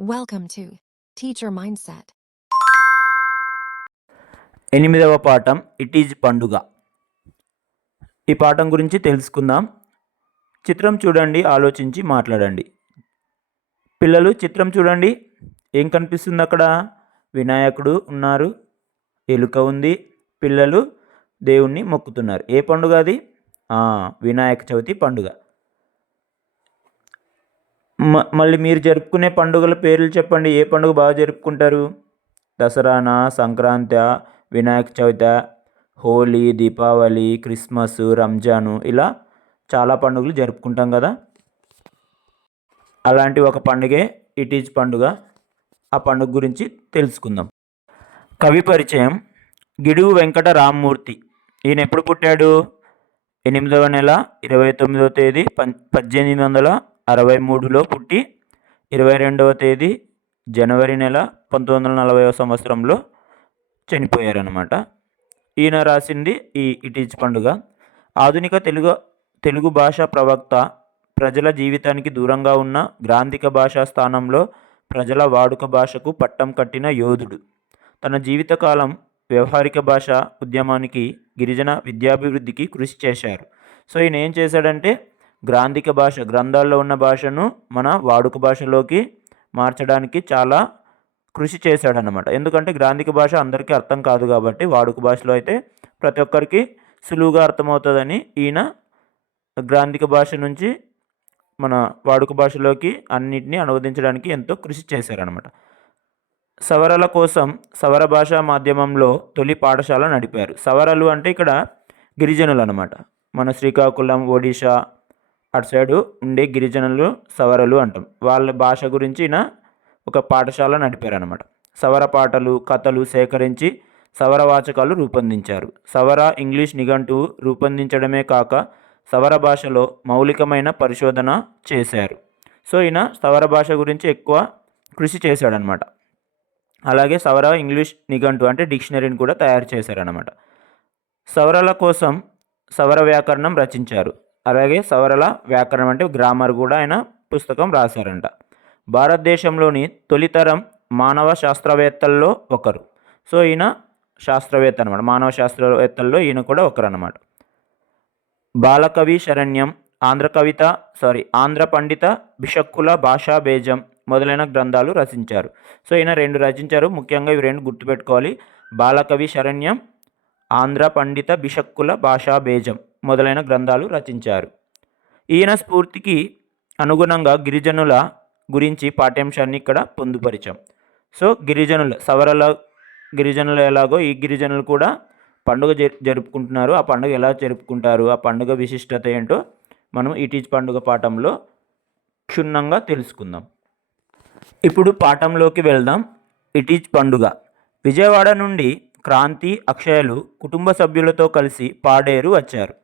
Welcome to Teacher Mindset. 8వ పాఠం it is పండుగ. ఈ పాఠం గురించి తెలుసుకుందాం. చిత్రం చూడండి, ఆలోచించి మాట్లాడండి. పిల్లలు చిత్రం చూడండి. ఏం కనిపిస్తుంది అక్కడ? వినాయకుడు ఉన్నారు, ఎలుక ఉంది, పిల్లలు దేవుణ్ణి మొక్కుతున్నారు. ఏ పండుగ అది? వినాయక చవితి పండుగ. మళ్ళీ మీరు జరుపుకునే పండుగల పేర్లు చెప్పండి. ఏ పండుగ బాగా జరుపుకుంటారు? దసరానా, సంక్రాంతి, వినాయక చవితి, హోలీ, దీపావళి, క్రిస్మస్, రంజాను, ఇలా చాలా పండుగలు జరుపుకుంటాం కదా. అలాంటి ఒక పండుగే ఇట్ ఈజ్ పండుగ. ఆ పండుగ గురించి తెలుసుకుందాం. కవి పరిచయం: గిడుగు వెంకట రామ్మూర్తి. ఈయన ఎప్పుడు పుట్టాడు? 8వ నెల 29వ తేదీ 1863లో పుట్టి 22వ తేదీ జనవరి నెల 1940వ సంవత్సరంలో చనిపోయారన్నమాట. ఈయన రాసింది ఈ ఇట్ ఈజ్ పండుగ. ఆధునిక తెలుగు భాషా ప్రవక్త, ప్రజల జీవితానికి దూరంగా ఉన్న గ్రాంధిక భాషా స్థానంలో ప్రజల వాడుక భాషకు పట్టం కట్టిన యోధుడు. తన జీవితకాలం వ్యవహారిక భాష ఉద్యమానికి, గిరిజన విద్యాభివృద్ధికి కృషి చేశారు. సో ఈయన ఏం చేశాడంటే గ్రాంధిక భాష, గ్రంథాల్లో ఉన్న భాషను మన వాడుక భాషలోకి మార్చడానికి చాలా కృషి చేశాడనమాట. ఎందుకంటే గ్రాంధిక భాష అందరికీ అర్థం కాదు కాబట్టి వాడుక భాషలో అయితే ప్రతి ఒక్కరికి సులువుగా అర్థమవుతుందని ఈయన గ్రాంధిక భాష నుంచి మన వాడుక భాషలోకి అన్నిటినీ అనువదించడానికి ఎంతో కృషి చేశారనమాట. సవరల కోసం సవర భాషా మాధ్యమంలో తొలి పాఠశాల నడిపారు. సవరలు అంటే ఇక్కడ గిరిజనులు అనమాట. మన శ్రీకాకుళం, ఒడిశా అటు సైడు ఉండే గిరిజనులు సవరలు అంటాం. వాళ్ళ భాష గురించి ఈయన ఒక పాఠశాల నడిపారనమాట. సవర పాటలు, కథలు సేకరించి సవర వాచకాలు రూపొందించారు. సవర ఇంగ్లీష్ నిఘంటువు రూపొందించడమే కాక సవర భాషలో మౌలికమైన పరిశోధన చేశారు. సో ఈయన సవర భాష గురించి ఎక్కువ కృషి చేశాడనమాట. అలాగే సవర ఇంగ్లీష్ నిఘంటు అంటే డిక్షనరీని కూడా తయారు చేశారనమాట. సవరల కోసం సవర వ్యాకరణం రచించారు. అలాగే సవరల వ్యాకరణం అంటే గ్రామర్ కూడా ఆయన పుస్తకం రాశారంట. భారతదేశంలోని తొలితరం మానవ శాస్త్రవేత్తల్లో ఒకరు. సో ఈయన శాస్త్రవేత్త అనమాట. మానవ శాస్త్రవేత్తల్లో ఈయన కూడా ఒకరు అనమాట. బాలకవి శరణ్యం, ఆంధ్ర పండిత బిషక్కుల భాషా బేజం మొదలైన గ్రంథాలు రచించారు. సో ఈయన 2 రచించారు. ముఖ్యంగా ఇవి 2 గుర్తుపెట్టుకోవాలి. బాలకవి శరణ్యం, ఆంధ్ర పండిత బిషక్కుల భాషా బేజం మొదలైన గ్రంథాలు రచించారు. ఈయన స్ఫూర్తికి అనుగుణంగా గిరిజనుల గురించి పాఠ్యాంశాన్ని ఇక్కడ పొందుపరిచాం. సో గిరిజనులు ఎలాగో ఈ గిరిజనులు కూడా పండుగ జరుపుకుంటున్నారు. ఆ పండుగ ఎలా జరుపుకుంటారు, ఆ పండుగ విశిష్టత ఏంటో మనం ఇట్ ఈజ్ పండుగ పాఠంలో క్షుణ్ణంగా తెలుసుకుందాం. ఇప్పుడు పాఠంలోకి వెళ్దాం. ఇట్ ఈజ్ పండుగ. విజయవాడ నుండి క్రాంతి, అక్షయలు కుటుంబ సభ్యులతో కలిసి పాడేరు వచ్చారు.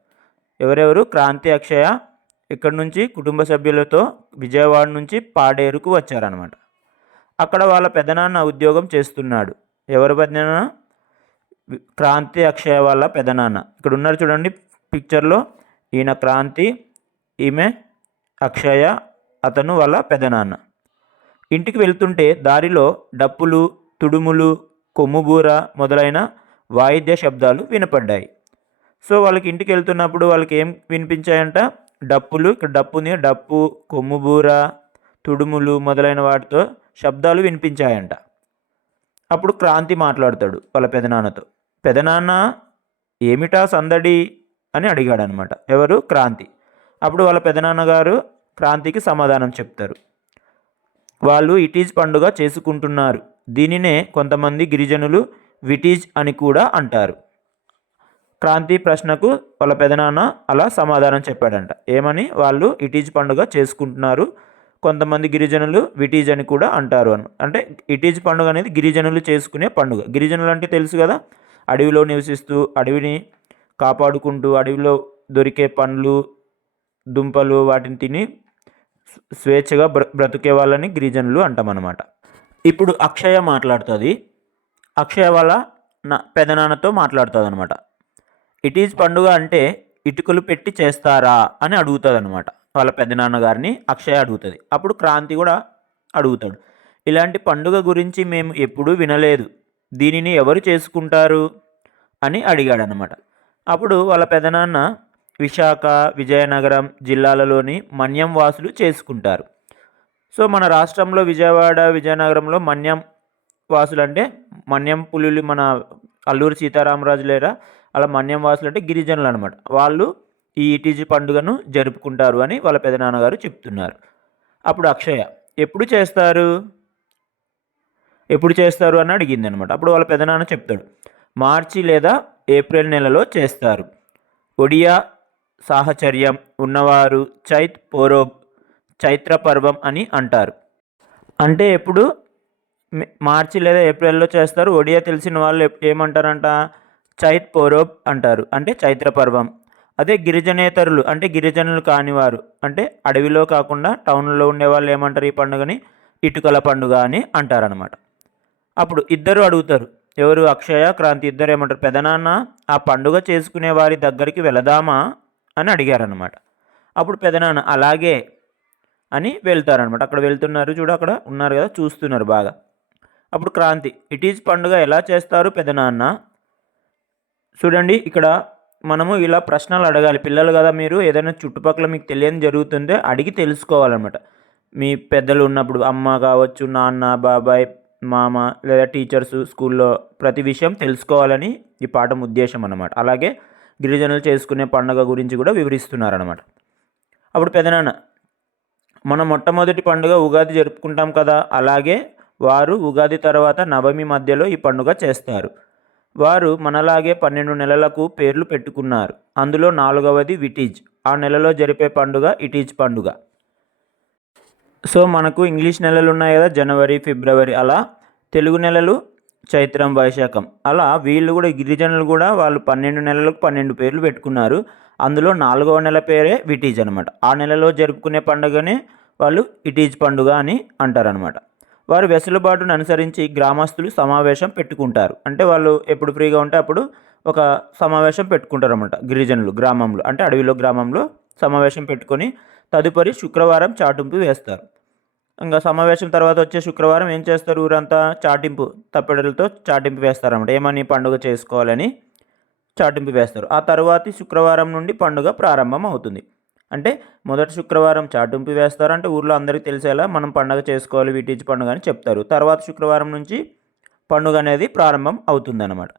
ఎవరెవరు? క్రాంతి, అక్షయ ఇక్కడ నుంచి కుటుంబ సభ్యులతో విజయవాడ నుంచి పాడేరుకు వచ్చారనమాట. అక్కడ వాళ్ళ పెదనాన్న ఉద్యోగం చేస్తున్నాడు. ఎవరు పెదనాన్న? క్రాంతి, అక్షయ వాళ్ళ పెదనాన్న. ఇక్కడ ఉన్నారు చూడండి పిక్చర్లో. ఈయన క్రాంతి, ఈమె అక్షయ, అతను వాళ్ళ పెదనాన్న. ఇంటికి వెళ్తుంటే దారిలో డప్పులు, తుడుములు, కొమ్ముబూర మొదలైన వాయిద్య శబ్దాలు వినపడ్డాయి. సో వాళ్ళకి ఇంటికి వెళ్తున్నప్పుడు వాళ్ళకి ఏం వినిపించాయంట? డప్పులు. ఇక్కడ డప్పుని డప్పు, కొమ్ముబూర, తుడుములు మొదలైన వాటితో శబ్దాలు వినిపించాయంట. అప్పుడు క్రాంతి మాట్లాడతాడు వాళ్ళ పెదనాన్నతో. పెదనాన్న, ఏమిటా సందడి అని అడిగాడు అనమాట. ఎవరు? క్రాంతి. అప్పుడు వాళ్ళ పెదనాన్నగారు క్రాంతికి సమాధానం చెప్తారు. వాళ్ళు ఇట్ ఈజ్ పండుగ చేసుకుంటున్నారు. దీనినే కొంతమంది గిరిజనులు విటీజ్ అని కూడా అంటారు. క్రాంతి ప్రశ్నకు వాళ్ళ పెదనాన్న అలా సమాధానం చెప్పాడంట. ఏమని? వాళ్ళు ఇట్ ఈజ్ పండుగ చేసుకుంటున్నారు, కొంతమంది గిరిజనులు విటీజ్ అని కూడా అంటారు అని. అంటే ఇట్ ఈజ్ పండుగ అనేది గిరిజనులు చేసుకునే పండుగ. గిరిజనులు అంటే తెలుసు కదా, అడవిలో నివసిస్తూ అడవిని కాపాడుకుంటూ అడవిలో దొరికే పండ్లు, దుంపలు వాటిని తిని స్వేచ్ఛగా బ్రతికే వాళ్ళని గిరిజనులు అంటామన్నమాట. ఇప్పుడు అక్షయ మాట్లాడుతుంది. అక్షయ వాళ్ళ పెదనాన్నతో మాట్లాడుతుంది అనమాట. ఇట్ ఈజ్ పండుగ అంటే ఇటుకలు పెట్టి చేస్తారా అని అడుగుతుంది అనమాట. వాళ్ళ పెదనాన్నగారిని అక్షయ అడుగుతుంది. అప్పుడు క్రాంతి కూడా అడుగుతాడు, ఇలాంటి పండుగ గురించి మేము ఎప్పుడూ వినలేదు. దీనిని ఎవరు చేసుకుంటారు అని అడిగాడనమాట. అప్పుడు వాళ్ళ పెదనాన్న విశాఖ, విజయనగరం జిల్లాలలోని మన్యం వాసులు చేసుకుంటారు. సో మన రాష్ట్రంలో విజయవాడ, విజయనగరంలో మన్యం వాసులు అంటే మన్యం పులులు మన అల్లూరి సీతారామరాజు లేరా అలా మన్యం వాసులు అంటే గిరిజనులు అనమాట. వాళ్ళు ఈ ఈటీజీ పండుగను జరుపుకుంటారు అని వాళ్ళ పెదనాన్నగారు చెప్తున్నారు. అప్పుడు అక్షయ ఎప్పుడు చేస్తారు ఎప్పుడు చేస్తారు అని అడిగింది అనమాట. అప్పుడు వాళ్ళ పెదనాన్న చెప్తాడు, మార్చి లేదా ఏప్రిల్ నెలలో చేస్తారు. ఒడియా సాహచర్యం ఉన్నవారు చైత్ పోరోబ్ చైత్ర పర్వం అని అంటారు. అంటే ఎప్పుడు మార్చి లేదా ఏప్రిల్లో చేస్తారు. ఒడియా తెలిసిన వాళ్ళు ఏమంటారంట, చైత్ పోరోబ్ అంటారు, అంటే చైత్ర పర్వం. అదే గిరిజనేతరులు అంటే గిరిజనులు కానివారు అంటే అడవిలో కాకుండా టౌన్లో ఉండేవాళ్ళు ఏమంటారు ఈ పండుగని, ఇటుకల పండుగ అని అంటారనమాట. అప్పుడు ఇద్దరు అడుగుతారు, ఎవరు అక్షయ, క్రాంతి ఇద్దరు ఏమంటారు, పెదనాన్న ఆ పండుగ చేసుకునే వారి దగ్గరికి వెళదామా అని అడిగారనమాట. అప్పుడు పెదనాన్న అలాగే అని వెళ్తారనమాట. అక్కడ వెళ్తున్నారు చూడు, అక్కడ ఉన్నారు కదా, చూస్తున్నారు బాగా. అప్పుడు క్రాంతి ఇటీజ్ పండుగ ఎలా చేస్తారు పెదనాన్న. చూడండి ఇక్కడ మనము ఇలా ప్రశ్నలు అడగాలి. పిల్లలు కదా మీరు, ఏదైనా చుట్టుపక్కల మీకు తెలియని జరుగుతుంటే అడిగి తెలుసుకోవాలన్నమాట. మీ పెద్దలు ఉన్నప్పుడు అమ్మ కావచ్చు, నాన్న, బాబాయ్, మామ లేదా టీచర్స్, స్కూల్లో ప్రతి విషయం తెలుసుకోవాలని ఈ పాఠం ఉద్దేశం అన్నమాట. అలాగే గిరిజనులు చేసుకునే పండుగ గురించి కూడా వివరిస్తున్నారన్నమాట. అప్పుడు పెదనాన్న మనం మొట్టమొదటి పండుగ ఉగాది జరుపుకుంటాం కదా, అలాగే వారు ఉగాది తర్వాత నవమి మధ్యలో ఈ పండుగ చేస్తారు. వారు మనలాగే 12 నెలలకు పేర్లు పెట్టుకున్నారు. అందులో 4వది విటీజ్. ఆ నెలలో జరిపే పండుగ ఇటీజ్ పండుగ. సో మనకు ఇంగ్లీష్ నెలలు ఉన్నాయి కదా, జనవరి, ఫిబ్రవరి, అలా తెలుగు నెలలు చైత్రం, వైశాఖం. అలా వీళ్ళు కూడా గిరిజనులు కూడా వాళ్ళు 12 నెలలకు 12 పేర్లు పెట్టుకున్నారు. అందులో 4వ నెల పేరే విటీజ్ అనమాట. ఆ నెలలో జరుపుకునే పండుగనే వాళ్ళు ఇటీజ్ పండుగ అని అంటారనమాట. వారు వెసులుబాటును అనుసరించి గ్రామస్తులు సమావేశం పెట్టుకుంటారు. అంటే వాళ్ళు ఎప్పుడు ఫ్రీగా ఉంటే అప్పుడు ఒక సమావేశం పెట్టుకుంటారు అనమాట. గిరిజనులు గ్రామంలో అంటే అడవిలో గ్రామంలో సమావేశం పెట్టుకొని తదుపరి శుక్రవారం చాటింపు వేస్తారు. ఇంకా సమావేశం తర్వాత వచ్చే శుక్రవారం ఏం చేస్తారు, ఊరంతా చాటింపు తప్పెడలతో చాటింపు వేస్తారన్నమాట. ఏమని పండుగ చేసుకోవాలని చాటింపు వేస్తారు. ఆ తర్వాతి శుక్రవారం నుండి పండుగ ప్రారంభం అవుతుంది. అంటే మొదటి శుక్రవారం చాటింపు వేస్తారు, అంటే ఊర్లో అందరికీ తెలిసేలా మనం పండుగ చేసుకోవాలి వీటీజ్ పండుగ అని చెప్తారు. తర్వాత శుక్రవారం నుంచి పండుగ అనేది ప్రారంభం అవుతుందన్నమాట.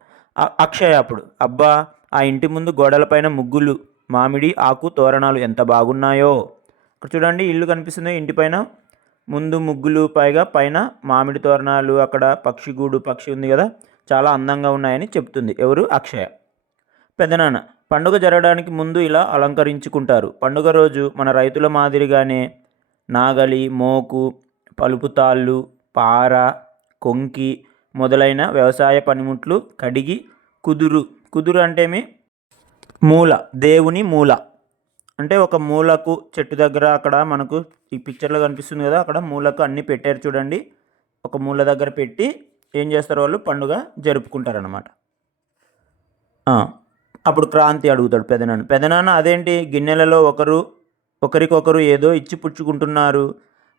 అక్షయ అప్పుడు అబ్బా ఆ ఇంటి ముందు గోడలపైన ముగ్గులు, మామిడి ఆకు తోరణాలు ఎంత బాగున్నాయో. ఇక్కడ చూడండి ఇల్లు కనిపిస్తుంది, ఇంటిపైన ముందు ముగ్గులు, పైన మామిడి తోరణాలు, అక్కడ పక్షి ఉంది కదా, చాలా అందంగా ఉన్నాయని చెప్తుంది. ఎవరు, అక్షయ. పెదనాన్న పండుగ జరగడానికి ముందు ఇలా అలంకరించుకుంటారు. పండుగ రోజు మన రైతుల మాదిరిగానే నాగలి, మోకు, పలుపుతాళ్ళు, పార, కొంకి మొదలైన వ్యవసాయ పనిముట్లు కడిగి కుదురు అంటేమి మూల, దేవుని మూల అంటే ఒక మూలకు చెట్టు దగ్గర అక్కడ మనకు ఈ పిక్చర్లో కనిపిస్తుంది కదా, అక్కడ మూలకు అన్నీ పెట్టారు చూడండి. ఒక మూల దగ్గర పెట్టి ఏం చేస్తారు, వాళ్ళు పండుగ జరుపుకుంటారనమాట. అప్పుడు క్రాంతి అడుగుతాడు పెదనాన్న అదేంటి గిన్నెలలో ఒకరికొకరు ఏదో ఇచ్చి పుచ్చుకుంటున్నారు,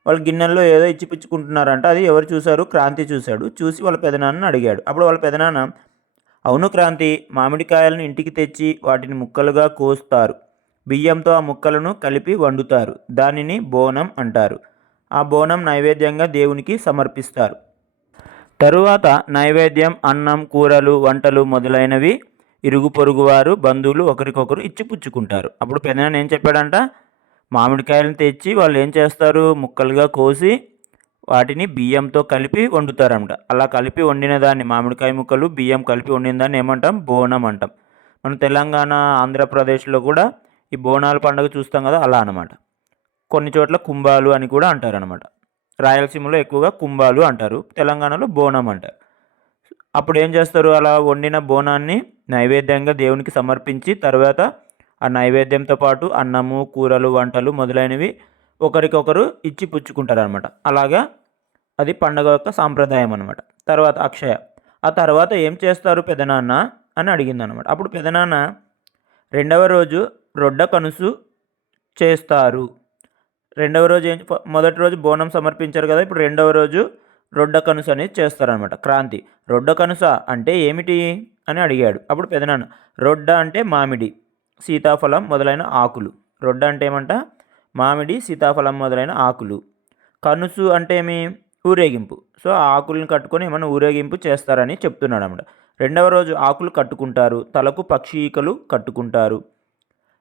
వాళ్ళు గిన్నెల్లో ఏదో ఇచ్చి పుచ్చుకుంటున్నారంట. అది ఎవరు చూశారు, క్రాంతి చూశాడు. చూసి వాళ్ళ పెదనాన్నని అడిగాడు. అప్పుడు వాళ్ళ పెదనాన్న అవును క్రాంతి, మామిడికాయలను ఇంటికి తెచ్చి వాటిని ముక్కలుగా కోస్తారు. బియ్యంతో ఆ ముక్కలను కలిపి వండుతారు. దానిని బోనం అంటారు. ఆ బోనం నైవేద్యంగా దేవునికి సమర్పిస్తారు. తరువాత నైవేద్యం అన్నం, కూరలు, వంటలు మొదలైనవి ఇరుగు పొరుగువారు, బంధువులు ఒకరికొకరు ఇచ్చిపుచ్చుకుంటారు. అప్పుడు పెదనాన్న ఏం చెప్పాడంట, మామిడికాయలను తెచ్చి వాళ్ళు ఏం చేస్తారు, ముక్కలుగా కోసి వాటిని బియ్యంతో కలిపి వండుతారన్నమాట. అలా కలిపి వండిన దాన్ని, మామిడికాయ ముక్కలు బియ్యం కలిపి వండిన దాన్ని ఏమంటాం, బోనం అంటాం. మనం తెలంగాణ, ఆంధ్రప్రదేశ్లో కూడా ఈ బోనాల పండుగ చూస్తాం కదా, అలా అనమాట. కొన్ని చోట్ల కుంభాలు అని కూడా అంటారనమాట. రాయలసీమలో ఎక్కువగా కుంభాలు అంటారు, తెలంగాణలో బోనం అంటారు. అప్పుడు ఏం చేస్తారు, అలా వండిన బోనాన్ని నైవేద్యంగా దేవునికి సమర్పించి తర్వాత ఆ నైవేద్యంతో పాటు అన్నము, కూరలు, వంటలు మొదలైనవి ఒకరికొకరు ఇచ్చి పుచ్చుకుంటారు అనమాట. అలాగా అది పండగ యొక్క సాంప్రదాయం అనమాట. తర్వాత అక్షయ ఆ తర్వాత ఏం చేస్తారు పెదనాన్న అని అడిగిందనమాట. అప్పుడు పెదనాన్న రెండవ రోజు రొడ్డ కనుసు చేస్తారు. రెండవ రోజు మొదటి రోజు బోనం సమర్పించారు కదా, ఇప్పుడు రెండవ రోజు రొడ్డ కనుస అనేది చేస్తారనమాట. క్రాంతి. రొడ్డ కనుస అంటే ఏమిటి అని అడిగాడు. అప్పుడు పెదనాన్న రొడ్డ అంటే మామిడి, సీతాఫలం మొదలైన ఆకులు. రొడ్డ అంటే ఏమంట మామిడి, సీతాఫలం మొదలైన ఆకులు. కనుసు అంటే ఏమి ఊరేగింపు. సో ఆ ఆకులను కట్టుకొని ఏమన్నా ఊరేగింపు చేస్తారని చెప్తున్నాడు అన్నమాట. రెండవ రోజు ఆకులు కట్టుకుంటారు, తలకు పక్షి ఈకలు కట్టుకుంటారు,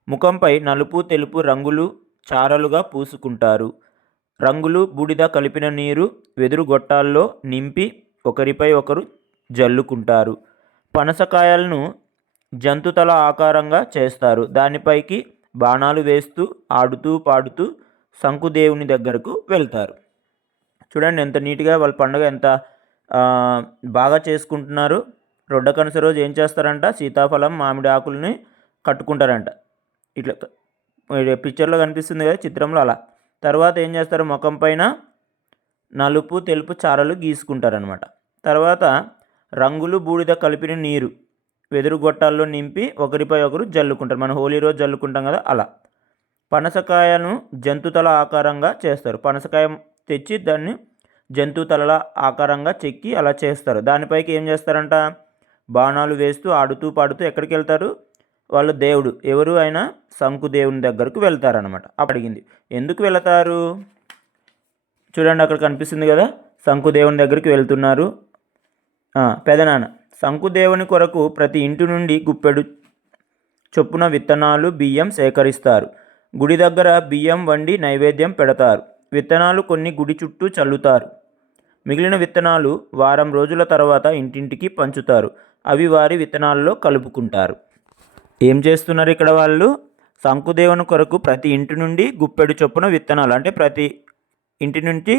ముఖంపై నలుపు తెలుపు రంగులు చారలుగా పూసుకుంటారు. రంగులు బూడిద కలిపిన నీరు వెదురు గొట్టాల్లో నింపి ఒకరిపై ఒకరు జల్లుకుంటారు. పనసకాయలను జంతుతల ఆకారంగా చేస్తారు. దానిపైకి బాణాలు వేస్తూ ఆడుతూ పాడుతూ శంకుదేవుని దగ్గరకు వెళ్తారు. చూడండి ఎంత నీట్గా వాళ్ళ పండుగ ఎంత బాగా చేసుకుంటున్నారు. రొడ్డ కనుస రోజు ఏం చేస్తారంట, సీతాఫలం మామిడి ఆకుల్ని కట్టుకుంటారంట. ఇట్లా పిక్చర్లో కనిపిస్తుంది కదా చిత్రంలో అలా. తర్వాత ఏం చేస్తారు, ముఖం పైన నలుపు తెలుపు చారలు గీసుకుంటారనమాట. తర్వాత రంగులు బూడిద కలిపిన నీరు వెదురు గొట్టాల్లో నింపి ఒకరిపై ఒకరు జల్లుకుంటారు. మనం హోలీ రోజు జల్లుకుంటాం కదా అలా. పనసకాయను జంతుతల ఆకారంగా చేస్తారు. పనసకాయ తెచ్చి దాన్ని జంతు తలల ఆకారంగా చెక్కి అలా చేస్తారు. దానిపైకి ఏం చేస్తారంట, బాణాలు వేస్తూ ఆడుతూ పాడుతూ ఎక్కడికి వెళ్తారు, వాళ్ళు దేవుడు ఎవరు అయినా శంకుదేవుని దగ్గరకు వెళ్తారనమాట. అడిగింది ఎందుకు వెళతారు, చూడండి అక్కడ కనిపిస్తుంది కదా, శంకుదేవుని దగ్గరికి వెళ్తున్నారు. పెదనాన్న శంకుదేవుని కొరకు ప్రతి ఇంటి నుండి గుప్పెడు చొప్పున విత్తనాలు బియ్యం సేకరిస్తారు. గుడి దగ్గర బియ్యం వండి నైవేద్యం పెడతారు. విత్తనాలు కొన్ని గుడి చుట్టూ చల్లుతారు. మిగిలిన విత్తనాలు వారం రోజుల తర్వాత ఇంటింటికి పంచుతారు. అవి వారి విత్తనాల్లో కలుపుకుంటారు. ఏం చేస్తున్నారు ఇక్కడ వాళ్ళు, శంకుదేవుని కొరకు ప్రతి ఇంటి నుండి గుప్పెడు చొప్పున విత్తనాలు, అంటే ప్రతి ఇంటి నుంచి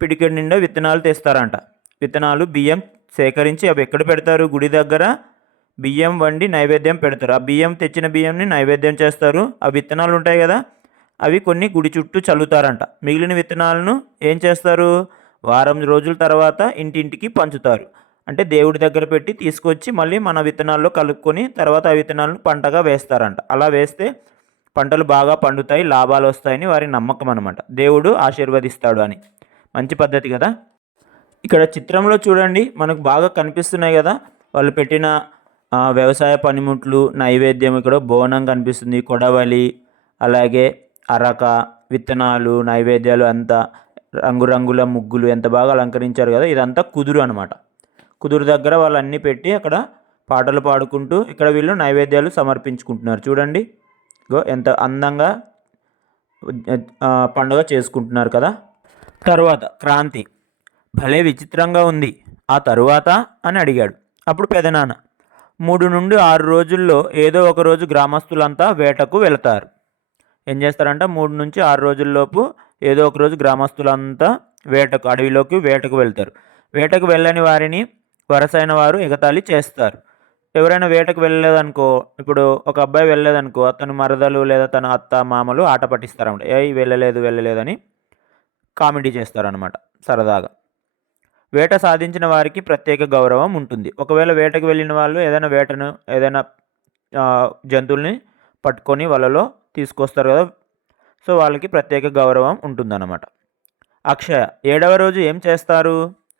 పిడికెడు నిండా విత్తనాలు తెస్తారంట. విత్తనాలు బియ్యం సేకరించి అవి ఎక్కడ పెడతారు, గుడి దగ్గర బియ్యం వండి నైవేద్యం పెడతారు. ఆ బియ్యం తెచ్చిన బియ్యంని నైవేద్యం చేస్తారు. ఆ విత్తనాలు ఉంటాయి కదా అవి కొన్ని గుడి చుట్టూ చల్లుతారంట. మిగిలిన విత్తనాలను ఏం చేస్తారు, వారం రోజుల తర్వాత ఇంటింటికి పంచుతారు. అంటే దేవుడి దగ్గర పెట్టి తీసుకొచ్చి మళ్ళీ మన విత్తనాల్లో కలుపుకొని తర్వాత ఆ విత్తనాలను పంటగా వేస్తారంట. అలా వేస్తే పంటలు బాగా పండుతాయి, లాభాలు వస్తాయని వారి నమ్మకం అనమాట. దేవుడు ఆశీర్వదిస్తాడు అని. మంచి పద్ధతి కదా. ఇక్కడ చిత్రంలో చూడండి మనకు బాగా కనిపిస్తున్నాయి కదా వాళ్ళు పెట్టిన వ్యవసాయ పనిముట్లు, నైవేద్యం. ఇక్కడ బోనం కనిపిస్తుంది, కొడవలి, అలాగే అరక, విత్తనాలు, నైవేద్యాలు, అంతా రంగురంగుల ముగ్గులు ఎంత బాగా అలంకరించారు కదా. ఇదంతా కుదురు అనమాట. కుదురు దగ్గర వాళ్ళు అన్నీ పెట్టి అక్కడ పాటలు పాడుకుంటూ ఇక్కడ వీళ్ళు నైవేద్యాలు సమర్పించుకుంటున్నారు. చూడండి ఎంత అందంగా పండుగ చేసుకుంటున్నారు కదా. తర్వాత క్రాంతి. భలే విచిత్రంగా ఉంది, ఆ తరువాత అని అడిగాడు. అప్పుడు పెదనాన్న 3 నుండి 6 రోజుల్లో ఏదో ఒక రోజు గ్రామస్తులంతా వేటకు వెళతారు. ఏం చేస్తారంట, 3 నుంచి 6 రోజుల్లోపు ఏదో ఒక రోజు గ్రామస్తులంతా అడవిలోకి వేటకు వెళ్తారు. వేటకు వెళ్ళని వారిని వరసైన వారు ఎగతాళి చేస్తారు. ఎవరైనా వేటకు వెళ్ళలేదనుకో, ఇప్పుడు ఒక అబ్బాయి వెళ్ళలేదనుకో, అతను మరదలు లేదా తన అత్త మామలు ఆట పట్టిస్తారన్నమాట. వెళ్ళలేదు అని కామెడీ చేస్తారనమాట సరదాగా. వేట సాధించిన వారికి ప్రత్యేక గౌరవం ఉంటుంది. ఒకవేళ వేటకు వెళ్ళిన వాళ్ళు ఏదైనా జంతువుల్ని పట్టుకొని వాళ్ళలో తీసుకొస్తారు కదా, సో వాళ్ళకి ప్రత్యేక గౌరవం ఉంటుందన్నమాట. అక్షయ. 7వ రోజు ఏం చేస్తారు,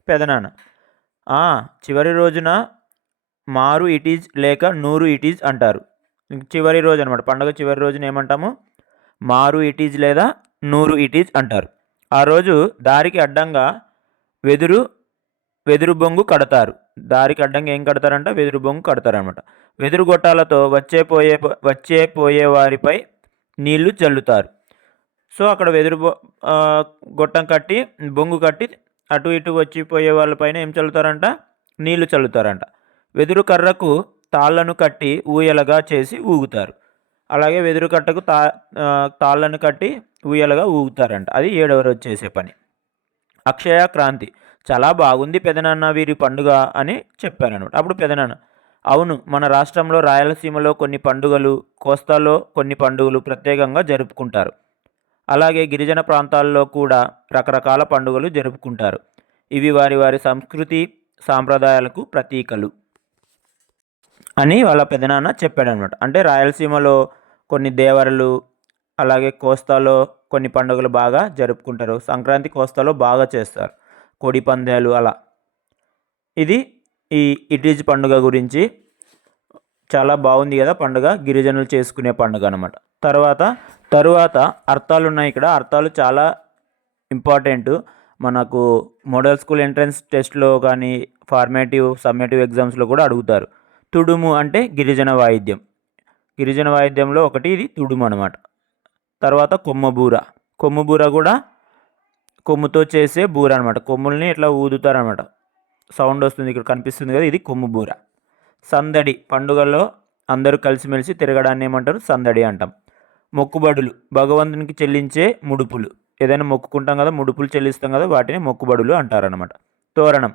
పెదనాన్న చివరి రోజున మారు ఇటీజ్ లేక నూరు ఇటీజ్ అంటారు. చివరి రోజు అనమాట, పండుగ చివరి రోజున ఏమంటాము, మారు ఇటీజ్ లేదా నూరు ఇటీజ్ అంటారు. ఆ రోజు దారికి అడ్డంగా వెదురు బొంగు కడతారు. దారికి అడ్డంగా ఏం కడతారంట, వెదురు బొంగు కడతారనమాట. వెదురు గొట్టాలతో వచ్చే పోయే వారిపై నీళ్లు చల్లుతారు. సో అక్కడ గొట్టం కట్టి బొంగు కట్టి అటు ఇటు వచ్చిపోయే వాళ్ళపైన ఏం చల్లుతారంట, నీళ్లు చల్లుతారంట. వెదురు కర్రకు తాళ్లను కట్టి ఊయలగా చేసి ఊగుతారు. అలాగే వెదురు కట్టకు తాళ్లను కట్టి ఊయలగా ఊగుతారంట. అది 7వ రోజు చేసే పని. అక్షయ క్రాంతి. చాలా బాగుంది పెదనాన్న వీరి పండుగ అని చెప్పానమాట. అప్పుడు పెదనాన్న అవును, మన రాష్ట్రంలో రాయలసీమలో కొన్ని పండుగలు, కోస్తాలో కొన్ని పండుగలు ప్రత్యేకంగా జరుపుకుంటారు. అలాగే గిరిజన ప్రాంతాల్లో కూడా రకరకాల పండుగలు జరుపుకుంటారు. ఇవి వారి వారి సంస్కృతి సాంప్రదాయాలకు ప్రతీకలు అని వాళ్ళ పెదనాన్న చెప్పాడనమాట. అంటే రాయలసీమలో కొన్ని దేవరలు, అలాగే కోస్తాలో కొన్ని పండుగలు బాగా జరుపుకుంటారు. సంక్రాంతి కోస్తాలో బాగా చేస్తారు. కోడి పందాలు అలా. ఇది ఈ ఇటీజ్ పండుగ గురించి. చాలా బాగుంది కదా పండుగ, గిరిజనులు చేసుకునే పండుగ అనమాట. తరువాత అర్థాలు ఉన్నాయి ఇక్కడ. అర్థాలు చాలా ఇంపార్టెంట్. మనకు మోడల్ స్కూల్ ఎంట్రన్స్ టెస్ట్లో కానీ ఫార్మేటివ్ సమ్మేటివ్ ఎగ్జామ్స్లో కూడా అడుగుతారు. తుడుము అంటే గిరిజన వాయిద్యం. గిరిజన వాయిద్యంలో ఒకటి ఇది తుడుము అనమాట. తర్వాత కొమ్మబూర. కొమ్ముబూర కూడా కొమ్ముతో చేసే బూర అనమాట. కొమ్ముల్ని ఇట్లా ఊదుతారనమాట, సౌండ్ వస్తుంది, ఇక్కడ కనిపిస్తుంది కదా, ఇది కొమ్ముబూర. సందడి, పండుగల్లో అందరూ కలిసిమెలిసి తిరగడాన్ని ఏమంటారు? సందడి అంటాం. మొక్కుబడులు, భగవంతునికి చెల్లించే ముడుపులు. ఏదైనా మొక్కుకుంటాం కదా, ముడుపులు చెల్లిస్తాం కదా, వాటిని మొక్కుబడులు అంటారనమాట. తోరణం,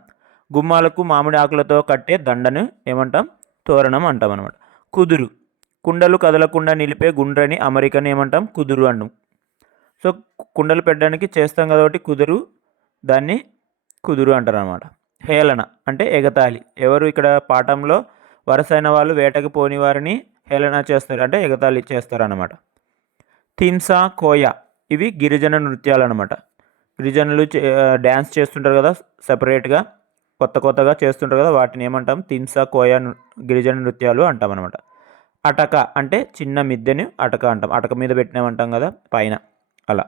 గుమ్మాలకు మామిడి ఆకులతో కట్టే దండను ఏమంటాం? తోరణం అంటాం అనమాట. కుదురు, కుండలు కదలకుండా నిలిపే గుండ్రని అమరికని ఏమంటాం? కుదురు అంటాం. సో కుండలు పెట్టడానికి చేస్తాం కాబట్టి కుదురు, దాన్ని కుదురు అంటారు అనమాట. హేళన అంటే ఎగతాళి. ఎవరు ఇక్కడ పాఠంలో వరసైన వాళ్ళు వేటకు పోని వారిని హేళన చేస్తారు, అంటే ఎగతాళి చేస్తారు అనమాట. థింసా, కోయ ఇవి గిరిజన నృత్యాలు అనమాట. గిరిజనులు డ్యాన్స్ చేస్తుంటారు కదా, సపరేట్గా కొత్తగా చేస్తుంటారు కదా, వాటిని ఏమంటాం? థింసా, కోయ గిరిజన నృత్యాలు అంటాం అనమాట. అటక అంటే చిన్న మిద్దెని అటక అంటాం. అటక మీద పెట్టినామంటాం కదా పైన, అలా.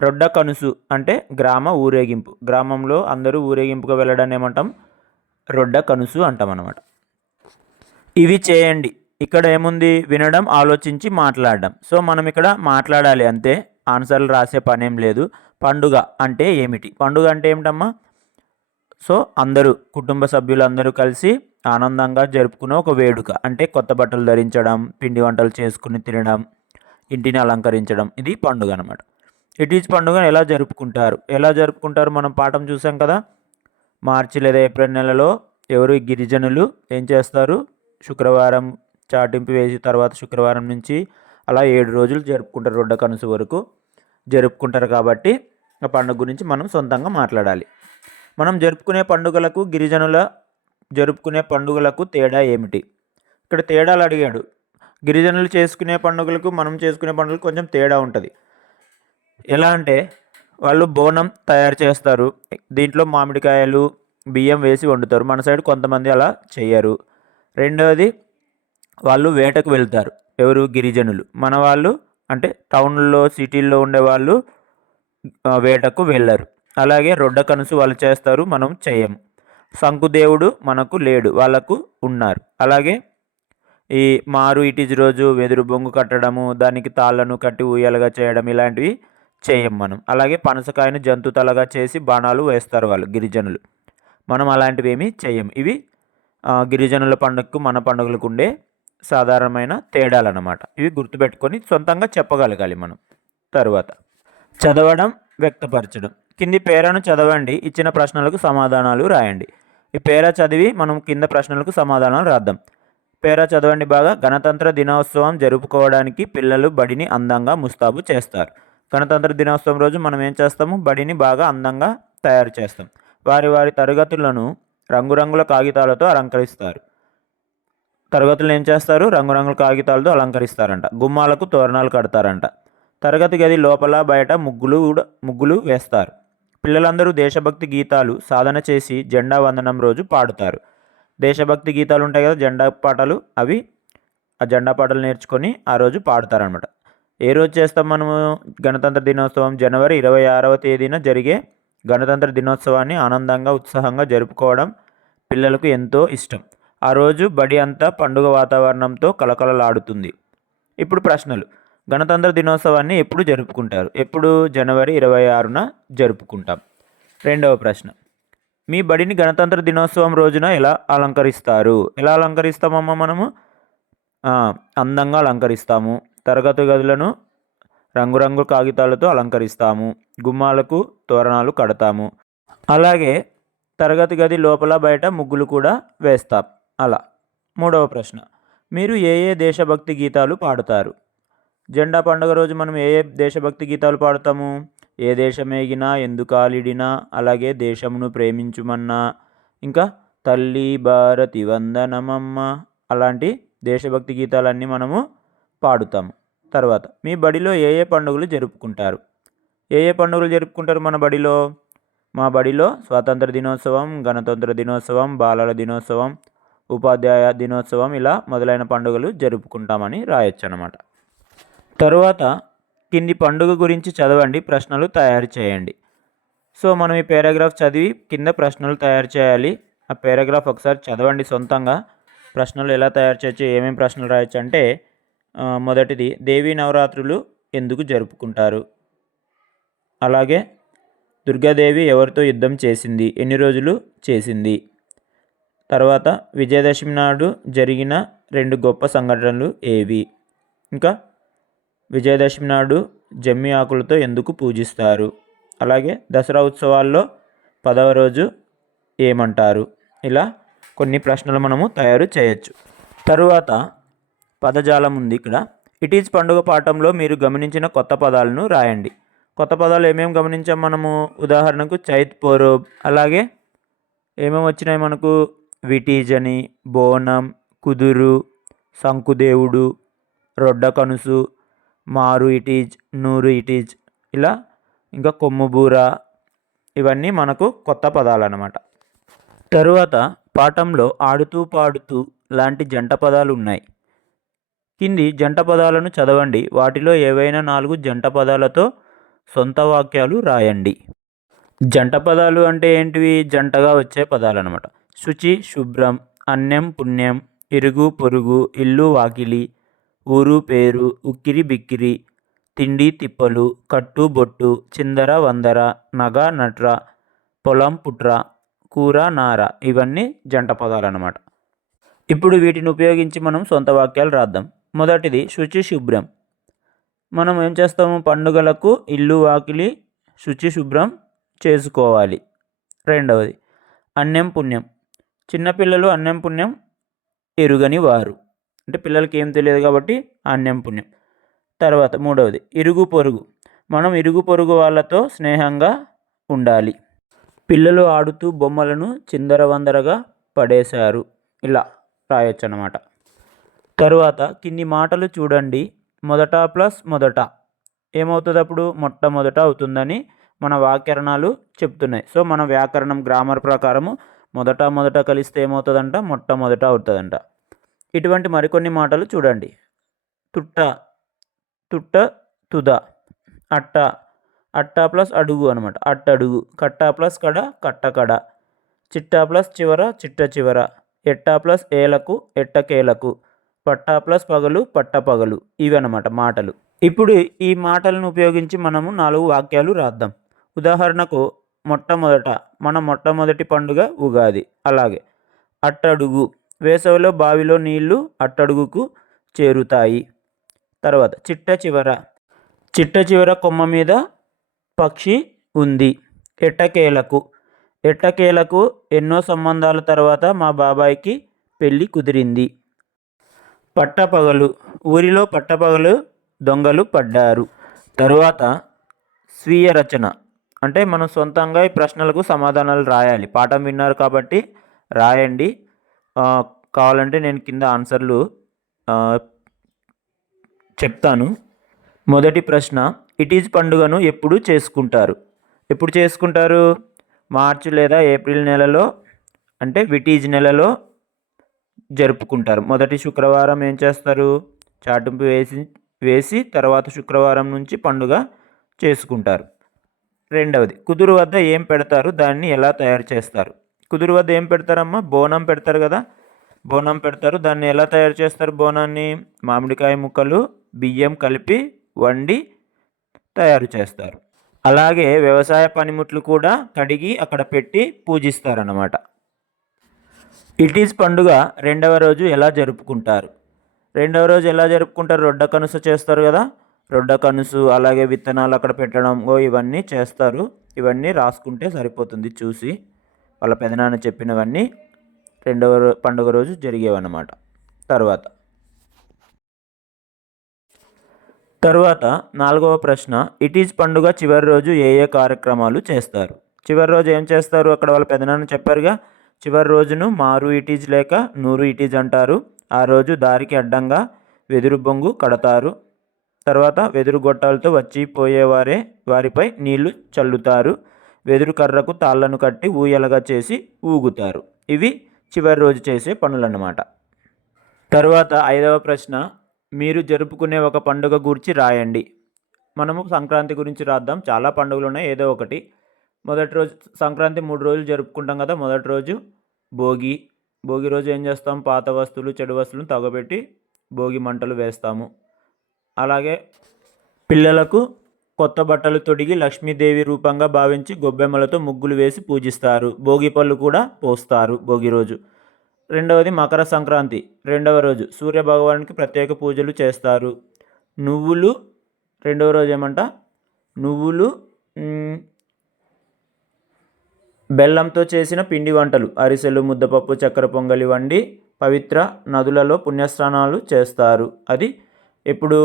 రొడ్డ కనుసు అంటే గ్రామ ఊరేగింపు. గ్రామంలో అందరూ ఊరేగింపుగా వెళ్ళడాన్ని ఏమంటాం? రొడ్డ కనుసు అంటాం అనమాట. ఇవి చేయండి. ఇక్కడ ఏముంది? వినడం, ఆలోచించి మాట్లాడడం. సో మనం ఇక్కడ మాట్లాడాలి అంతే, ఆన్సర్లు రాసే పనేం లేదు. పండుగ అంటే ఏమిటి? పండుగ అంటే ఏమిటమ్మా? సో అందరూ కుటుంబ సభ్యులందరూ కలిసి ఆనందంగా జరుపుకునే ఒక వేడుక. అంటే కొత్త బట్టలు ధరించడం, పిండి వంటలు చేసుకుని తినడం, ఇంటిని అలంకరించడం, ఇది పండుగ అనమాట. ఇటీజ్ పండుగ ఎలా జరుపుకుంటారు మనం పాఠం చూసాం కదా. మార్చి లేదా ఏప్రిల్ నెలలో ఎవరు? గిరిజనులు ఏం చేస్తారు? శుక్రవారం చాటింపు వేసి తర్వాత శుక్రవారం నుంచి అలా 7 రోజులు జరుపుకుంటారు, రొడ్డ కనుసు వరకు జరుపుకుంటారు. కాబట్టి ఆ పండుగ గురించి మనం సొంతంగా మాట్లాడాలి. మనం జరుపుకునే పండుగలకు, గిరిజనుల జరుపుకునే పండుగలకు తేడా ఏమిటి? ఇక్కడ తేడాలు అడిగాడు. గిరిజనులు చేసుకునే పండుగలకు మనం చేసుకునే పండుగలకు కొంచెం తేడా ఉంటుంది. ఎలా అంటే వాళ్ళు బోనం తయారు చేస్తారు, దీంట్లో మామిడికాయలు బియ్యం వేసి వండుతారు. మన సైడ్ కొంతమంది అలా చేయరు. రెండవది, వాళ్ళు వేటకు వెళ్తారు. ఎవరు? గిరిజనులు. మన వాళ్ళు అంటే టౌన్లో సిటీల్లో ఉండేవాళ్ళు వేటకు వెళ్ళరు. అలాగే రొడ్డ కనుసు వాళ్ళు చేస్తారు, మనం చేయము. శంకుదేవుడు మనకు లేడు, వాళ్ళకు ఉన్నారు. అలాగే ఈ మారు ఇటీజ్ రోజు వెదురు బొంగు కట్టడము, దానికి తాళ్ళను కట్టి ఊయలుగా చేయడం, ఇలాంటివి చేయం మనం. అలాగే పనసకాయను జంతు తలగా చేసి బాణాలు వేస్తారు వాళ్ళు గిరిజనులు. మనం అలాంటివి ఏమీ చేయము. ఇవి గిరిజనుల పండుగకు మన పండుగలకు ఉండే సాధారణమైన తేడాలు అన్నమాట. ఇవి గుర్తుపెట్టుకొని సొంతంగా చెప్పగలగాలి మనం. తరువాత చదవడం, వ్యక్తపరచడం. కింది పేరాను చదవండి, ఇచ్చిన ప్రశ్నలకు సమాధానాలు రాయండి. ఈ పేరా చదివి మనం కింద ప్రశ్నలకు సమాధానాలు రాద్దాం. పేరా చదవండి బాగా. గణతంత్ర దినోత్సవం జరుపుకోవడానికి పిల్లలు బడిని అందంగా ముస్తాబు చేస్తారు. గణతంత్ర దినోత్సవం రోజు మనం ఏం చేస్తాము? బడిని బాగా అందంగా తయారు చేస్తాం. వారి తరగతులను రంగురంగుల కాగితాలతో అలంకరిస్తారు. తరగతులు ఏం చేస్తారు? రంగురంగుల కాగితాలతో అలంకరిస్తారంట. గుమ్మాలకు తోరణాలు కడతారంట. తరగతి గది లోపల బయట ముగ్గులు వేస్తారు. పిల్లలందరూ దేశభక్తి గీతాలు సాధన చేసి జెండా వందనం రోజు పాడుతారు. దేశభక్తి గీతాలు ఉంటాయి కదా, జెండా పాటలు, అవి ఆ జెండా పాటలు నేర్చుకొని ఆ రోజు పాడుతారనమాట. ఏ రోజు చేస్తాం మనము గణతంత్ర దినోత్సవం? జనవరి 26వ తేదీన జరిగే గణతంత్ర దినోత్సవాన్ని ఆనందంగా ఉత్సాహంగా జరుపుకోవడం పిల్లలకు ఎంతో ఇష్టం. ఆ రోజు బడి అంతా పండుగ వాతావరణంతో కలకలలాడుతుంది. ఇప్పుడు ప్రశ్నలు. గణతంత్ర దినోత్సవాన్ని ఎప్పుడు జరుపుకుంటారు? ఎప్పుడు? జనవరి 26న జరుపుకుంటాం. రెండవ ప్రశ్న, మీ బడిని గణతంత్ర దినోత్సవం రోజున ఎలా అలంకరిస్తారు? ఎలా అలంకరిస్తామమ్మా మనము? అందంగా అలంకరిస్తాము. తరగతి గదులను రంగురంగు కాగితాలతో అలంకరిస్తాము. గుమ్మాలకు తోరణాలు కడతాము. అలాగే తరగతి గది లోపల బయట ముగ్గులు కూడా వేస్తాం. అలా. మూడవ ప్రశ్న, మీరు ఏ దేశభక్తి గీతాలు పాడుతారు? జెండా పండుగ రోజు మనం ఏ దేశభక్తి గీతాలు పాడుతాము? ఏ దేశమేగినా ఎందుకాలిడినా, అలాగే దేశమును ప్రేమించుమన్నా, ఇంకా తల్లి భారతి వందనమమ్మ, అలాంటి దేశభక్తి గీతాలన్నీ మనము పాడుతాము. తర్వాత, మీ బడిలో ఏ పండుగలు జరుపుకుంటారు? ఏ పండుగలు జరుపుకుంటారు మన బడిలో? మా బడిలో స్వాతంత్ర దినోత్సవం, గణతంత్ర దినోత్సవం, బాలల దినోత్సవం, ఉపాధ్యాయ దినోత్సవం ఇలా మొదలైన పండుగలు జరుపుకుంటామని రాయొచ్చు అన్నమాట. తరువాత కింది పండుగ గురించి చదవండి, ప్రశ్నలు తయారు చేయండి. సో మనం ఈ పారాగ్రాఫ్ చదివి కింద ప్రశ్నలు తయారు చేయాలి. ఆ పారాగ్రాఫ్ ఒకసారి చదవండి సొంతంగా. ప్రశ్నలు ఎలా తయారు చేయొచ్చు, ఏమేమి ప్రశ్నలు రాయొచ్చు అంటే మొదటిది, దేవీ నవరాత్రులు ఎందుకు జరుపుకుంటారు? అలాగే దుర్గాదేవి ఎవరితో యుద్ధం చేసింది, ఎన్ని రోజులు చేసింది? తర్వాత విజయదశమి నాడు జరిగిన 2 గొప్ప సంఘటనలు ఏవి? ఇంకా విజయదశమి నాడు జమ్మి ఆకులతో ఎందుకు పూజిస్తారు? అలాగే దసరా ఉత్సవాల్లో 10వ రోజు ఏమంటారు? ఇలా కొన్ని ప్రశ్నలు మనము తయారు చేయొచ్చు. తరువాత పదజాలం ఉంది ఇక్కడ. ఇట్ ఈజ్ పండుగ పాఠంలో మీరు గమనించిన కొత్త పదాలను రాయండి. కొత్త పదాలు ఏమేమి గమనించాం మనము? ఉదాహరణకు చైత్ పోరోబ్, అలాగే ఏమేమి వచ్చినాయి మనకు? విటీజ్ అని, బోనం, కుదురు, శంకుదేవుడు, రొడ్డ కనుసు, మారు ఇటీజ్, నూరు ఇటీజ్, ఇలా ఇంకా కొమ్ముబూర, ఇవన్నీ మనకు కొత్త పదాలు అన్నమాట. తరువాత పాఠంలో ఆడుతూ పాడుతూ లాంటి జంట పదాలు ఉన్నాయి. కింది జంట పదాలను చదవండి. వాటిలో ఏవైనా 4 జంట పదాలతో సొంత వాక్యాలు రాయండి. జంట పదాలు అంటే ఏంటివి? జంటగా వచ్చే పదాలు అన్నమాట. శుచి, శుభ్రం, అన్నం, పుణ్యం, ఇరుగు, పొరుగు, ఇల్లు, వాకిలి, ఊరు, పేరు, ఉక్కిరి, బిక్కిరి, తిండి, తిప్పలు, కట్టు, బొట్టు, చిందర, వందర, నగ, నట్ర, పొలం, పుట్ర, కూర, నార, ఇవన్నీ జంట పదాలు అన్నమాట. ఇప్పుడు వీటిని ఉపయోగించి మనం సొంత వాక్యాలు రాద్దాం. మొదటిది శుచి, శుభ్రం. మనం ఏం చేస్తాము? పండుగలకు ఇల్లు, వాకిలి శుచి, శుభ్రం చేసుకోవాలి. రెండవది అన్నం, పుణ్యం. చిన్నపిల్లలు అన్నం, పుణ్యం ఎరుగని వారు, అంటే పిల్లలకి ఏం తెలియదు కాబట్టి అన్నం, పుణ్యం. తర్వాత మూడవది ఇరుగు, పొరుగు. మనం ఇరుగు పొరుగు వాళ్ళతో స్నేహంగా ఉండాలి. పిల్లలు ఆడుతూ బొమ్మలను చిందరవందరగా పడేశారు, ఇలా రాయొచ్చు అన్నమాట. తరువాత కింది మాటలు చూడండి. మొదట ప్లస్ మొదట ఏమవుతుంది? అప్పుడు మొట్టమొదట అవుతుందని మన వ్యాకరణాలు చెప్తున్నాయి. సో మన వ్యాకరణం గ్రామర్ ప్రకారము మొదట కలిస్తే ఏమవుతుందంట? మొట్టమొదట అవుతుందంట. ఇటువంటి మరికొన్ని మాటలు చూడండి. తుట్ట, తుట్ట, తుద. అట్ట ప్లస్ అడుగు అనమాట, అట్టడుగు. కట్ట ప్లస్ కడ, కట్టకడ. చిట్ట ప్లస్ చివర, చిట్ట చివర. ఎట్ట ప్లస్ ఏలకు, ఎట్టకేలకు. పట్ట ప్లస్ పగలు, పట్టపగలు. ఇవి అన్నమాట మాటలు. ఇప్పుడు ఈ మాటలను ఉపయోగించి మనము 4 వాక్యాలు రాద్దాం. ఉదాహరణకు మొట్టమొదట, మన మొట్టమొదటి పండుగ ఉగాది. అలాగే అట్టడుగు, వేసవిలో బావిలో నీళ్లు అట్టడుగుకు చేరుతాయి. తర్వాత చిట్ట చివర, చిట్ట చివర కొమ్మ మీద పక్షి ఉంది. ఎట్టకేలకు, ఎట్టకేలకు ఎన్నో సంబంధాల తర్వాత మా బాబాయికి పెళ్ళి కుదిరింది. పట్టపగలు, ఊరిలో పట్టపగలు దొంగలు పడ్డారు. తరువాత స్వీయ రచన, అంటే మనం సొంతంగా ఈ ప్రశ్నలకు సమాధానాలు రాయాలి. పాఠం విన్నారు కాబట్టి రాయండి. కావాలంటే నేను కింద ఆన్సర్లు చెప్తాను. మొదటి ప్రశ్న, ఇట్ ఈజ్ పండుగను ఎప్పుడు చేసుకుంటారు? ఎప్పుడు చేసుకుంటారు? మార్చి లేదా ఏప్రిల్ నెలలో, అంటే విటీజ్ నెలలో జరుపుకుంటారు. మొదటి శుక్రవారం ఏం చేస్తారు? చాటింపు వేసి తర్వాత శుక్రవారం నుంచి పండుగ చేసుకుంటారు. రెండవది, కుదురు వద్ద ఏం పెడతారు? దాన్ని ఎలా తయారు చేస్తారు? కుదురు వద్ద ఏం పెడతారమ్మా? బోనం పెడతారు కదా, బోనం పెడతారు. దాన్ని ఎలా తయారు చేస్తారు? బోనాన్ని మామిడికాయ ముక్కలు, బియ్యం కలిపి వండి తయారు చేస్తారు. అలాగే వ్యవసాయ పనిముట్లు కూడా కడిగి అక్కడ పెట్టి పూజిస్తారన్నమాట. ఇట్ ఈజ్ పండుగ రెండవ రోజు ఎలా జరుపుకుంటారు? రెండవ రోజు ఎలా జరుపుకుంటారు? రొడ్డ కనుస చేస్తారు కదా, రొడ్డ కనుసు, అలాగే విత్తనాలు అక్కడ పెట్టడం, ఇవన్నీ చేస్తారు. ఇవన్నీ రాసుకుంటే సరిపోతుంది చూసి. వాళ్ళ పెదనాన్న చెప్పినవన్నీ రెండవ పండుగ రోజు జరిగేవన్నమాట. తర్వాత 4వ ప్రశ్న, ఇట్ ఈజ్ పండుగ చివరి రోజు ఏ ఏ కార్యక్రమాలు చేస్తారు? చివరి రోజు ఏం చేస్తారు? అక్కడ వాళ్ళ పెదనాన్న చెప్పారుగా, చివరి రోజును మారు ఇటీజ్ లేక నూరు ఇటీజ్ అంటారు. ఆ రోజు దారికి అడ్డంగా వెదురు బొంగు కడతారు. తర్వాత వెదురు గొట్టాలతో వచ్చిపోయేవారిపై నీళ్లు చల్లుతారు. వెదురు కర్రకు తాళ్లను కట్టి ఊయలగా చేసి ఊగుతారు. ఇవి చివరి రోజు చేసే పనులన్నమాట. తరువాత 5వ ప్రశ్న, మీరు జరుపుకునే ఒక పండుగ గురించి రాయండి. మనము సంక్రాంతి గురించి రాద్దాం. చాలా పండుగలు ఉన్నాయి, ఏదో ఒకటి. మొదటి రోజు సంక్రాంతి 3 రోజులు జరుపుకుంటాం కదా. మొదటి రోజు భోగి. భోగి రోజు ఏం చేస్తాం? పాత వస్తువులు, చెడు వస్తువులను తగబెట్టి భోగి మంటలు వేస్తాము. అలాగే పిల్లలకు కొత్త బట్టలు తొడిగి లక్ష్మీదేవి రూపంగా భావించి గొబ్బెమ్మలతో ముగ్గులు వేసి పూజిస్తారు. భోగి పళ్ళు కూడా పోస్తారు భోగి రోజు. రెండవది మకర సంక్రాంతి. రెండవ రోజు సూర్య భగవానునికి ప్రత్యేక పూజలు చేస్తారు. నువ్వులు రెండవ రోజు ఏమంట? నువ్వులు, బెల్లంతో చేసిన పిండి వంటలు, అరిసెలు, ముద్దపప్పు, చక్కెర పొంగలి వండి పవిత్ర నదులలో పుణ్యస్నానాలు చేస్తారు. అది ఎప్పుడు?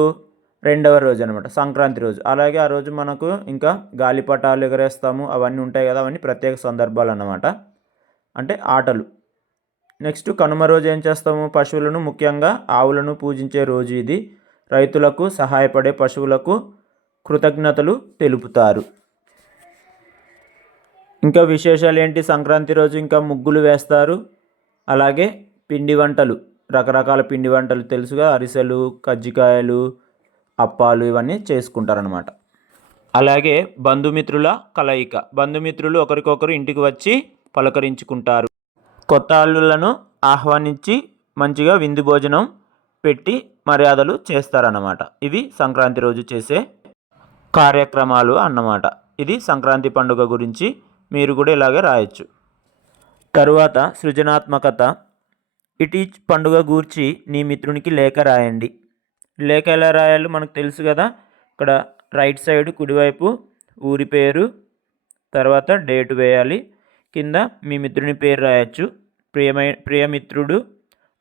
రెండవ రోజు అనమాట, సంక్రాంతి రోజు. అలాగే ఆ రోజు మనకు ఇంకా గాలిపటాలు ఎగరేస్తాము, అవన్నీ ఉంటాయి కదా. అవన్నీ ప్రత్యేక సందర్భాలు అన్నమాట, అంటే ఆటలు. నెక్స్ట్ కనుమ రోజు ఏం చేస్తాము? పశువులను, ముఖ్యంగా ఆవులను పూజించే రోజు ఇది. రైతులకు సహాయపడే పశువులకు కృతజ్ఞతలు తెలుపుతారు. ఇంకా విశేషాలు ఏంటి? సంక్రాంతి రోజు ఇంకా ముగ్గులు వేస్తారు. అలాగే పిండి వంటలు, రకరకాల పిండి వంటలు తెలుసుగా, అరిసెలు, కజ్జికాయలు, అప్పాలు ఇవన్నీ చేసుకుంటారనమాట. అలాగే బంధుమిత్రుల కలయిక. బంధుమిత్రులు ఒకరికొకరు ఇంటికి వచ్చి పలకరించుకుంటారు. కొత్త అల్లులను ఆహ్వానించి మంచిగా విందు భోజనం పెట్టి మర్యాదలు చేస్తారన్నమాట. ఇవి సంక్రాంతి రోజు చేసే కార్యక్రమాలు అన్నమాట. ఇది సంక్రాంతి పండుగ గురించి మీరు కూడా ఇలాగే రాయొచ్చు. తరువాత సృజనాత్మకత. ఇటీ పండుగ గూర్చి నీ మిత్రునికి లేఖ రాయండి. లేఖ ఎలా రాయాలో మనకు తెలుసు కదా. ఇక్కడ రైట్ సైడ్ కుడివైపు ఊరి పేరు, తర్వాత డేటు వేయాలి, కింద మీ మిత్రుని పేరు రాయొచ్చు. ప్రియమిత్రుడు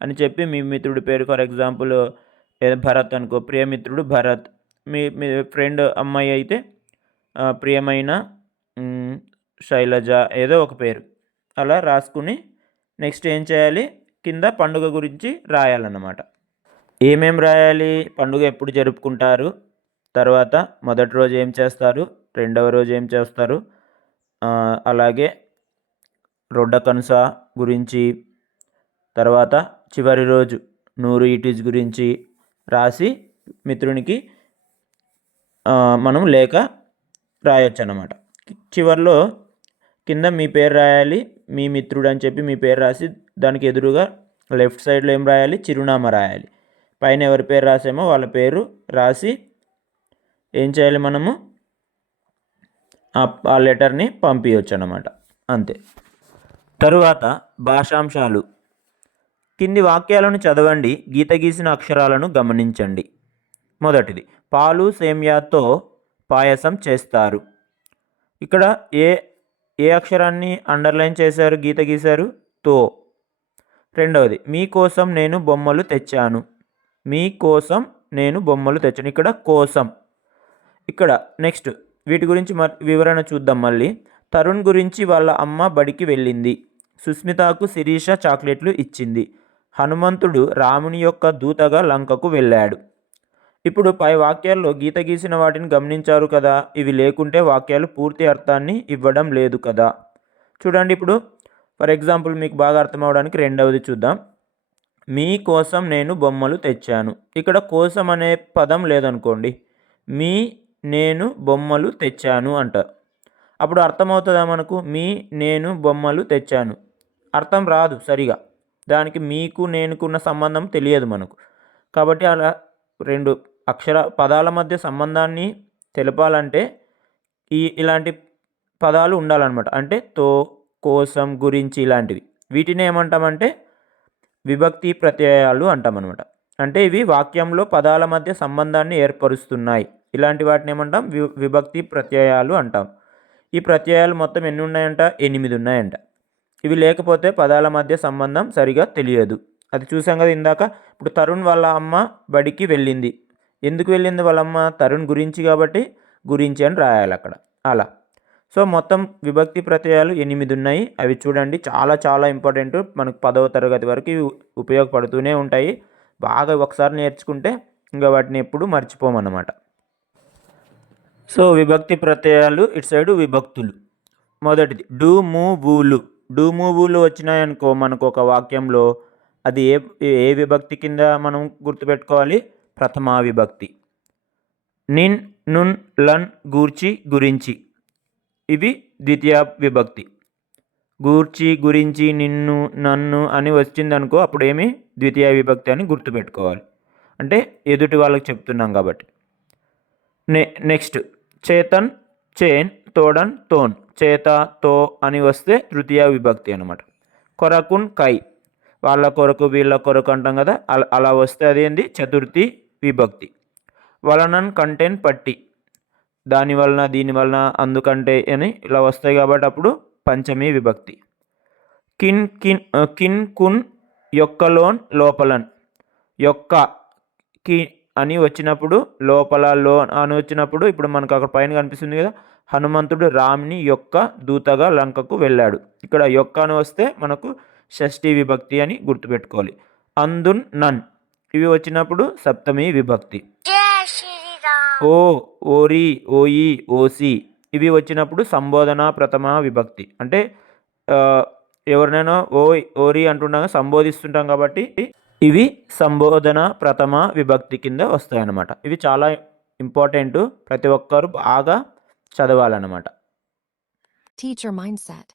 అని చెప్పి మీ మిత్రుడి పేరు, ఫర్ ఎగ్జాంపుల్ భరత్ అనుకో, ప్రియమిత్రుడు భరత్. మీ ఫ్రెండ్ అమ్మాయి అయితే ప్రియమైన శైలజ, ఏదో ఒక పేరు అలా రాసుకుని నెక్స్ట్ ఏం చేయాలి? కింద పండుగ గురించి రాయాలన్నమాట. ఏమేం రాయాలి? పండుగ ఎప్పుడు జరుపుకుంటారు, తర్వాత మొదటి రోజు ఏం చేస్తారు, రెండవ రోజు ఏం చేస్తారు, అలాగే రొడ్డ కనుస గురించి, తర్వాత చివరి రోజు నూరు ఈటీజ్ గురించి రాసి మిత్రునికి మనం లేఖ రాయొచ్చు అన్నమాట. చివరిలో కింద మీ పేరు రాయాలి, మీ మిత్రుడు అని చెప్పి మీ పేరు రాసి దానికి ఎదురుగా లెఫ్ట్ సైడ్లో ఏం రాయాలి? చిరునామా రాయాలి. పైన ఎవరి పేరు రాసామో వాళ్ళ పేరు రాసి ఏం చేయాలి? మనము ఆ లెటర్ని పంపించవచ్చు అన్నమాట, అంతే. తరువాత భాషాంశాలు. కింది వాక్యాలను చదవండి, గీత గీసిన అక్షరాలను గమనించండి. మొదటిది, పాలు సేమ్యాతో పాయసం చేస్తారు. ఇక్కడ ఏ అక్షరాన్ని అండర్లైన్ చేశారు, గీత గీశారు? తో. రెండవది, మీకోసం నేను బొమ్మలు తెచ్చాను. మీకోసం నేను బొమ్మలు తెచ్చాను, ఇక్కడ కోసం. ఇక్కడ నెక్స్ట్ వీటి గురించి వివరణ చూద్దాం మళ్ళీ. తరుణ్ గురించి వాళ్ళ అమ్మ బడికి వెళ్ళింది. సుస్మితకు శిరీష చాక్లెట్లు ఇచ్చింది. హనుమంతుడు రాముని యొక్క దూతగా లంకకు వెళ్ళాడు. ఇప్పుడు పై వాక్యాల్లో గీత గీసిన వాటిని గమనించారు కదా. ఇవి లేకుంటే వాక్యాలు పూర్తి అర్థాన్ని ఇవ్వడం లేదు కదా. చూడండి, ఇప్పుడు ఫర్ ఎగ్జాంపుల్ మీకు బాగా అర్థం అవడానికి రెండవది చూద్దాం. మీకోసం నేను బొమ్మలు తెచ్చాను. ఇక్కడ కోసం అనే పదం లేదనుకోండి, నేను బొమ్మలు తెచ్చాను అంటారు. అప్పుడు అర్థమవుతుందా మనకు? నేను బొమ్మలు తెచ్చాను అర్థం రాదు సరిగా. దానికి మీకు నేనుకున్న సంబంధం తెలియదు మనకు. కాబట్టి అలా రెండు పదాల మధ్య సంబంధాన్ని తెలపాలంటే ఇలాంటి పదాలు ఉండాలన్నమాట. అంటే తో, కోసం, గురించి ఇలాంటివి. వీటిని ఏమంటామంటే విభక్తి ప్రత్యయాలు అంటామన్నమాట. అంటే ఇవి వాక్యంలో పదాల మధ్య సంబంధాన్ని ఏర్పరుస్తున్నాయి. ఇలాంటి వాటిని ఏమంటాం? విభక్తి ప్రత్యయాలు అంటాం. ఈ ప్రత్యయాలు మొత్తం ఎన్ని ఉన్నాయంట? 8 ఉన్నాయంట. ఇవి లేకపోతే పదాల మధ్య సంబంధం సరిగా తెలియదు. అది చూసాం కదా ఇందాక. ఇప్పుడు తరుణ్ వాళ్ళ అమ్మ బడికి వెళ్ళింది. ఎందుకు వెళ్ళింది వాళ్ళ అమ్మ? తరుణ్ గురించి, కాబట్టి గురించి అని రాయాలి అక్కడ అలా. సో మొత్తం విభక్తి ప్రత్యయాలు 8 ఉన్నాయి. అవి చూడండి, చాలా చాలా ఇంపార్టెంట్. మనకు 10వ తరగతి వరకు ఉపయోగపడుతూనే ఉంటాయి. బాగా ఒకసారి నేర్చుకుంటే ఇంకా వాటిని ఎప్పుడు మర్చిపోమన్నమాట. సో విభక్తి ప్రత్యయాలు, ఇటు సైడు విభక్తులు. మొదటిది డు ము వూలు. డు ము వూలు వచ్చినాయనుకో మనకు ఒక వాక్యంలో అది ఏ ఏ విభక్తి కింద మనం గుర్తుపెట్టుకోవాలి? ప్రథమా విభక్తి. నిన్, నున్, లన్, గూర్చి, గురించి ఇవి ద్వితీయ విభక్తి. గూర్చి, గురించి, నిన్ను, నన్ను అని వచ్చిందనుకో అప్పుడు ఏమి ద్వితీయ విభక్తి అని గుర్తుపెట్టుకోవాలి. అంటే ఎదుటి వాళ్ళకి చెప్తున్నాం కాబట్టి. నెక్స్ట్ చేతన్, చేన్, తోడన్, తోన్. చేత, తో అని వస్తే తృతీయ విభక్తి అనమాట. కొరకున్, కై. వాళ్ళ కొరకు వీళ్ళ కొరకు అంటాం కదా, అలా వస్తే అదేంది చతుర్థి విభక్తి. వలనన్, కంటెన్, పట్టి. దాని వలన, దీని వలన, అందుకంటే అని ఇలా వస్తాయి కాబట్టి అప్పుడు పంచమి విభక్తి. కిన్, కిన్, కున్, యొక్కలోన్, లోపలన్. యొక్క, కి అని వచ్చినప్పుడు లోపల, లోన్ అని వచ్చినప్పుడు ఇప్పుడు మనకు అక్కడ పైన కనిపిస్తుంది కదా, హనుమంతుడు రాముని యొక్క దూతగా లంకకు వెళ్ళాడు. ఇక్కడ యొక్క అని వస్తే మనకు షష్ఠి విభక్తి అని గుర్తుపెట్టుకోవాలి. అందున్, నన్ ఇవి వచ్చినప్పుడు సప్తమి విభక్తి. ఓ, ఓరి, ఓయి, ఓసి ఇవి వచ్చినప్పుడు సంబోధన ప్రథమ విభక్తి. అంటే ఎవరినైనా ఓరి అంటుండగా సంబోధిస్తుంటాం కాబట్టి ఇవి సంబోధన ప్రథమ విభక్తి కింద వస్తాయన్నమాట. ఇవి చాలా ఇంపార్టెంట్, ప్రతి ఒక్కరు బాగా చదవాలన్నమాట. Teacher mindset.